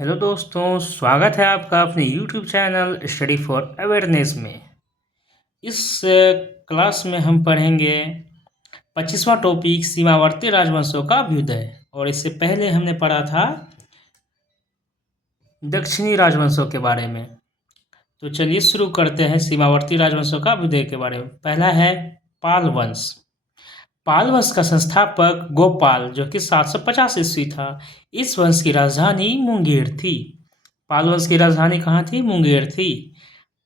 Hello दोस्तों, स्वागत है आपका अपने YouTube channel study for awareness में। इस क्लास में हम पढ़ेंगे 25वां टॉपिक सीमावर्ती राजवंशों का अभ्युदय। और इससे पहले हमने पढ़ा था दक्षिणी राजवंशों के बारे में। तो चलिए शुरू करते हैं सीमावर्ती राजवंशों का अभ्युदय के बारे में। पहला है पाल वंश। पाल वंश का संस्थापक गोपाल जो कि 750 ईस्वी था। इस वंश की राजधानी मुंगेर थी। पाल वंश की राजधानी कहाँ थी? मुंगेर थी।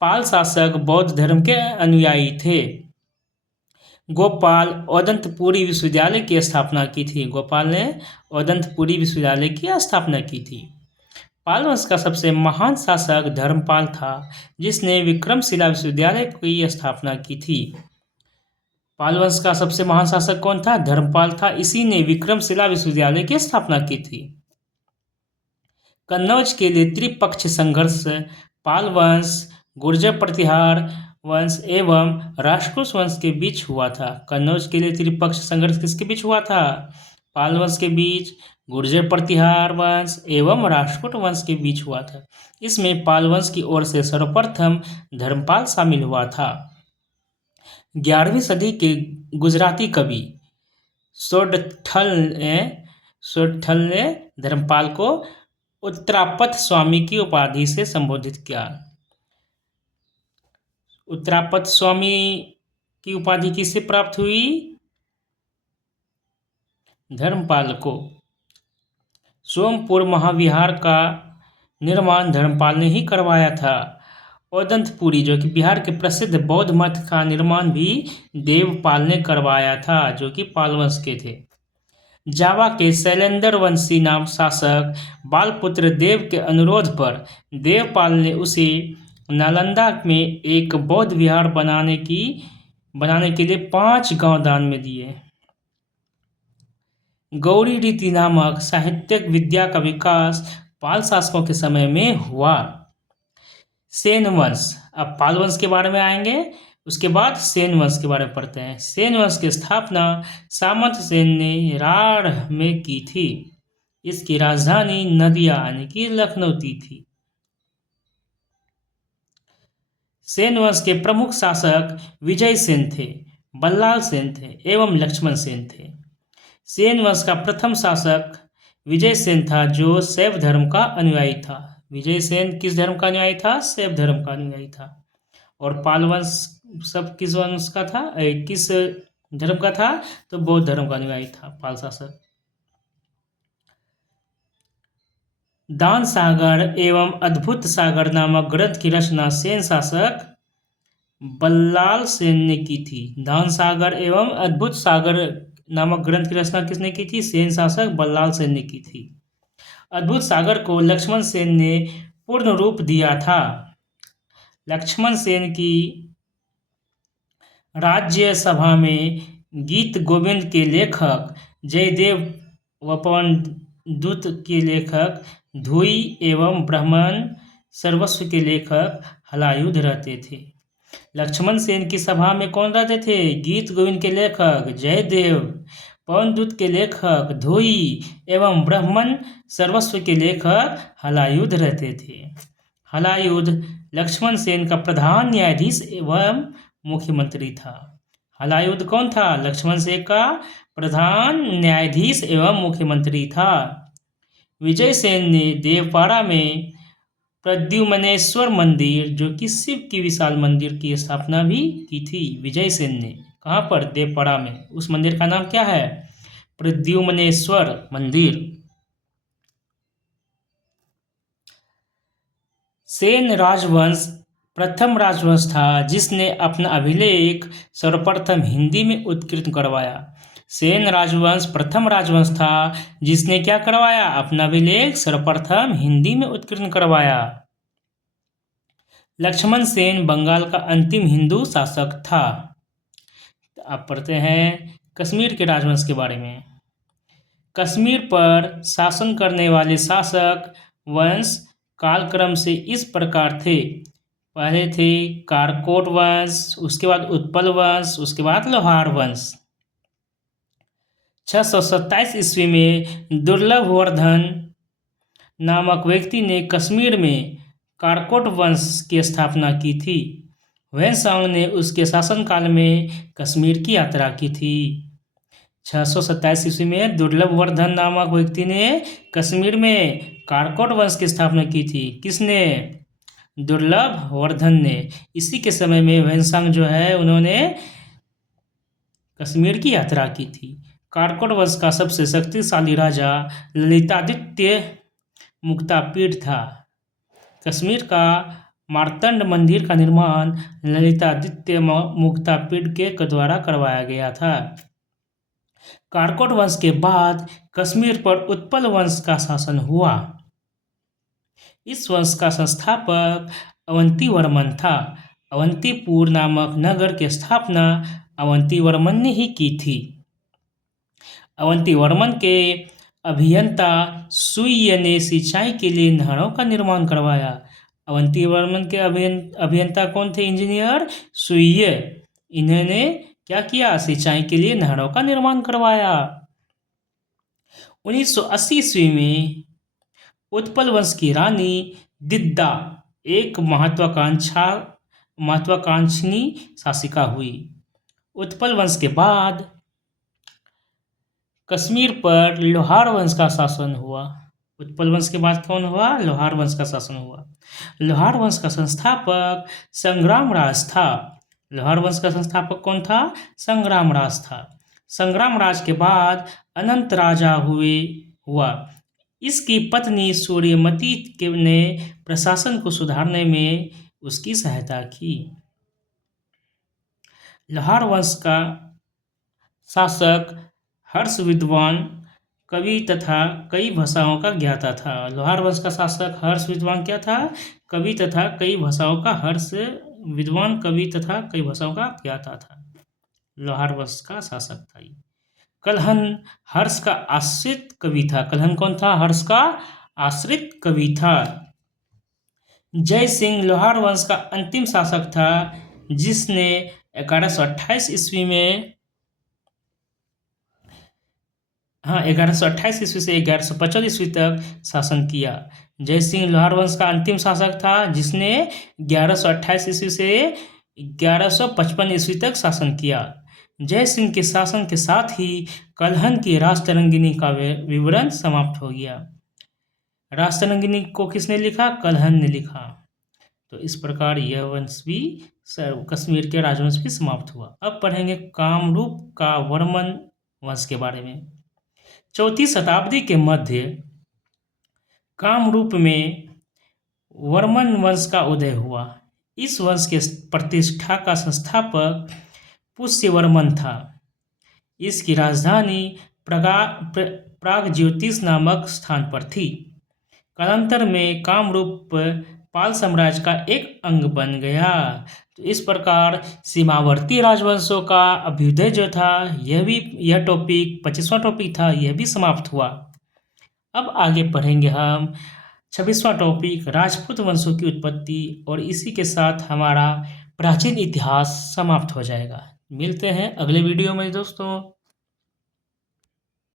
पाल शासक बौद्ध धर्म के अनुयायी थे। गोपाल औदंतपुरी विश्वविद्यालय की स्थापना की थी। गोपाल ने औदंतपुरी विश्वविद्यालय की स्थापना की थी। पाल वंश का सबसे महान शासक धर्मपाल था, जिसने विक्रमशिला विश्वविद्यालय की स्थापना की थी। पाल वंश का सबसे महान शासक कौन था? धर्मपाल था। इसी ने विक्रमशिला विश्वविद्यालय की स्थापना की थी। कन्नौज के लिए त्रिपक्षीय संघर्ष पाल वंश, गुर्जर प्रतिहार वंश एवं राष्ट्रकूट वंश के बीच हुआ था। कन्नौज के लिए त्रिपक्षीय संघर्ष किसके बीच हुआ था? पाल वंश के बीच, गुर्जर प्रतिहार वंश एवं राष्ट्रकूट वंश के बीच हुआ था। इसमें पाल वंश की ओर से सर्वप्रथम धर्मपाल शामिल हुआ था। 11वीं सदी के गुजराती कवि सोडठल ने धर्मपाल को उत्तरापथ स्वामी की उपाधि से संबोधित किया। उत्तरापथ स्वामी की उपाधि किससे प्राप्त हुई? धर्मपाल को। सोमपुर महाविहार का निर्माण धर्मपाल ने ही करवाया था। औदंतपुरी जो कि बिहार के प्रसिद्ध बौद्ध मठ का निर्माण भी देवपाल ने करवाया था, जो कि पाल वंश के थे। जावा के शैलेंद्र वंशी नाम शासक बालपुत्र देव के अनुरोध पर देवपाल ने उसे नालंदा में एक बौद्ध विहार बनाने के लिए 5 गांव दान में दिए। गौड़ी रीति नामक साहित्यिक विद्या का विकास पाल शासकों के समय में हुआ। सेन वंश। अब पाल वंश के बारे में आएंगे, उसके बाद सेन वंश के बारे में पढ़ते हैं। सेन वंश की स्थापना सामंत सेन ने राढ़ में की थी। इसकी राजधानी नदिया यानी कि लखनऊती थी। सेन वंश के प्रमुख शासक विजय सेन थे, बल्लाल सेन थे एवं लक्ष्मण सेन थे। सेन वंश का प्रथम शासक विजय सेन था, जो शैव धर्म का अनुयायी था। विजय सेन किस धर्म का अनुयायी था? शैव धर्म का अनुयायी था। और पाल वंश सब किस वंश का था? किस धर्म का था? तो बौद्ध धर्म का अनुयायी था पाल शासक। दान सागर एवं अद्भुत सागर नामक ग्रंथ की रचना सेन शासक बल्लाल सेन ने की थी। दान सागर एवं अद्भुत सागर नामक ग्रंथ की रचना किसने की थी? सेन शासक बल्लाल सेन ने की थी। अद्भुत सागर को लक्ष्मण सेन ने पूर्ण रूप दिया था। लक्ष्मण सेन की राज्य सभा में गीत गोविंद के लेखक जयदेव व पवन दूत के लेखक धोई एवं ब्राह्मण सर्वस्व के लेखक हलायुध रहते थे। लक्ष्मण सेन की सभा में कौन रहते थे? गीत गोविंद के लेखक जयदेव, पवन दूत के लेखक धोई एवं ब्राह्मण सर्वस्व के लेखक हलायुध रहते थे। हलायुध लक्ष्मण सेन का प्रधान न्यायाधीश एवं मुख्यमंत्री था। हलायुध कौन था? लक्ष्मण सेन का प्रधान न्यायाधीश एवं मुख्यमंत्री था। विजय सेन ने देवपाड़ा में प्रद्युम्नेश्वर मंदिर जो कि शिव की विशाल मंदिर की स्थापना भी की थी। विजय सेन ने कहाँ पर? देवपाड़ा में। उस मंदिर का नाम क्या है? प्रद्युम्नेश्वर मंदिर। सेन राजवंश प्रथम राजवंश था जिसने अपना अभिलेख सर्वप्रथम हिंदी में उत्कीर्ण करवाया। सेन राजवंश प्रथम राजवंश था जिसने क्या करवाया? अपना अभिलेख सर्वप्रथम हिंदी में उत्कीर्ण करवाया। लक्ष्मण सेन बंगाल का अंतिम हिंदू शासक था। अब पढ़ते हैं कश्मीर के राजवंश के बारे में। कश्मीर पर शासन करने वाले शासक वंश कालक्रम से इस प्रकार थे। पहले थे कारकोट वंश, उसके बाद उत्पल वंश, उसके बाद लोहार वंश। 627 ईस्वी में दुर्लभवर्धन नामक व्यक्ति ने कश्मीर में कारकोट वंश की स्थापना की थी। ह्वेनसांग ने उसके शासनकाल में कश्मीर की यात्रा की थी। 627 ईस्वी में दुर्लभवर्धन नामक व्यक्ति ने कश्मीर में कारकोट वंश की स्थापना की थी। किसने? दुर्लभवर्धन ने। इसी के समय में ह्वेनसांग जो है उन्होंने कश्मीर की यात्रा की थी। कारकोट वंश का सबसे शक्तिशाली राजा ललितादित्य मुक्तापीड था। कश्मीर का मार्तंड मंदिर का निर्माण ललितादित्य मुक्तापीड के द्वारा करवाया गया था। कारकोट वंश के बाद कश्मीर पर उत्पल वंश का शासन हुआ। इस वंश का संस्थापक अवंतीवर्मन था। अवंतीपुर नामक नगर की स्थापना अवंतीवर्मन ने ही की थी। अवंतीवर्मन के अभियंता सुय्य ने सिंचाई के लिए नहरों का निर्माण करवाया। अवंतीवर्मन के अभियंता कौन थे? इंजीनियर सुय्य। इन्होंने क्या किया? सिंचाई के लिए नहरों का निर्माण करवाया। 1980 ईस्वी में उत्पल वंश की रानी दिद्दा एक महत्वाकांक्षी शासिका हुई। उत्पल वंश के बाद कश्मीर पर लोहार वंश का शासन हुआ। उत्पल वंश के बाद कौन हुआ? लोहार वंश का शासन हुआ। लोहार वंश का संस्थापक संग्रामराज था। लोहार वंश का संस्थापक कौन था? संग्रामराज था। संग्रामराज के बाद अनंत राजा हुआ। इसकी पत्नी सूर्यमती ने प्रशासन को सुधारने में उसकी सहायता की। लोहार वंश का शासक हर्ष विद्वान कवि तथा कई भाषाओं का ज्ञाता था। लोहार वंश का शासक हर्ष विद्वान क्या था? कवि तथा कई भाषाओं का ज्ञाता था। लोहार वंश का शासक था। कल्हन हर्ष का आश्रित कवि था। कल्हन कौन था? हर्ष का आश्रित कवि था। जय सिंह लोहार वंश का अंतिम शासक था, जिसने 1128 ईस्वी से 1155 ईस्वी तक शासन किया। जय सिंह लोहार वंश का अंतिम शासक था, जिसने 1128 ईस्वी से 1155 ईस्वी तक शासन किया। जय सिंह के शासन के साथ ही कल्हन की राजतरंगिणी का विवरण समाप्त हो गया। राजतरंगिणी को किसने लिखा? कल्हन ने लिखा। तो इस प्रकार यह वंश भी, कश्मीर के राजवंश भी समाप्त हुआ। अब पढ़ेंगे कामरूप का वर्मन वंश के बारे में। 4वीं शताब्दी के मध्य कामरूप में वर्मन वंश का उदय हुआ। इस वंश के प्रतिष्ठा का संस्थापक पुष्यवर्मन था। इसकी राजधानी प्रागज्योतिष नामक स्थान पर थी। कालांतर में कामरूप पाल साम्राज्य का एक अंग बन गया। तो इस प्रकार सीमावर्ती राजवंशों का अभ्युदय जो था, यह टॉपिक 25वां टॉपिक था, यह भी समाप्त हुआ। अब आगे पढ़ेंगे हम 26वां टॉपिक राजपूत वंशों की उत्पत्ति, और इसी के साथ हमारा प्राचीन इतिहास समाप्त हो जाएगा। मिलते हैं अगले वीडियो में दोस्तों।